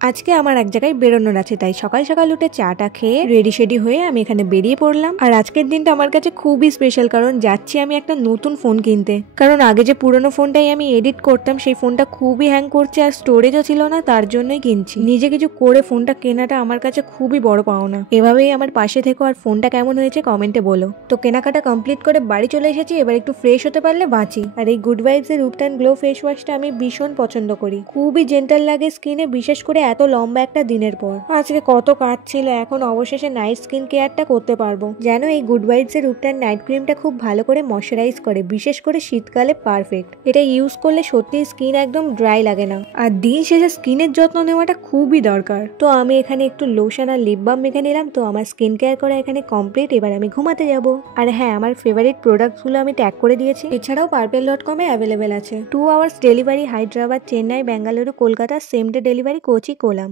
আজকে আমার এক জায়গায় বেরোনোর আছে, তাই সকাল সকাল উঠে চাটা খেয়ে রেডি শেডি হয়ে আমি এখানে বেরিয়ে পড়লাম। আর আজকের দিনটা আমার কাছে খুবই স্পেশাল, কারণ যাচ্ছি আমি একটা নতুন ফোন কিনতে। কারণ আগে যে পুরোনো ফোনটাই আমি এডিট করতাম সেই ফোনটা খুবই হ্যাং করছে আর স্টোরেজও ছিল না, তার জন্যই কিনছি। নিজে কিছু করে ফোনটা কেনাটা আমার কাছে খুবই বড় পাওনা। এভাবেই আমার পাশে থেকো, আর ফোনটা কেমন হয়েছে কমেন্টে বলো। তো কেনাকাটা কমপ্লিট করে বাড়ি চলে এসেছি, এবার একটু ফ্রেশ হতে পারলে বাঁচি। আর এই গুড ভাইবস এর রূপটান গ্লো ফেস ওয়াশটা আমি ভীষণ পছন্দ করি, খুবই জেন্টাল লাগে স্কিনে, বিশেষ করে এত লম্বা একটা দিনের পর। আজকে কত কাজ ছিল, এখন অবশেষে নাইট স্কিন কেয়ারটা করতে পারবো। যেন এই গুড ভাইবস এর রূপটান নাইট ক্রিমটা খুব ভালো করে ময়শ্চারাইজ করে, বিশেষ করে শীতকালে পারফেক্ট। এটা ইউজ করলে সত্যি স্কিন একদম ড্রাই লাগে না, আর দিন শেষে স্কিনের যত্ন নেওয়াটা খুবই দরকার। তো আমি এখানে একটু লোশন আর লিপ বাম মেখে নিলাম। তো আমার স্কিন কেয়ার করা এখানে কমপ্লিট, এবার আমি ঘুমাতে যাব। আর হ্যাঁ, আমার ফেভারিট প্রোডাক্টগুলো আমি ট্যাগ করে দিয়েছি। এছাড়াও Purplle.com এ অ্যাভেলেবেল আছে 2 hours delivery, Hyderabad, Chennai, Bengaluru, Kolkata, same day delivery, Kochi, column.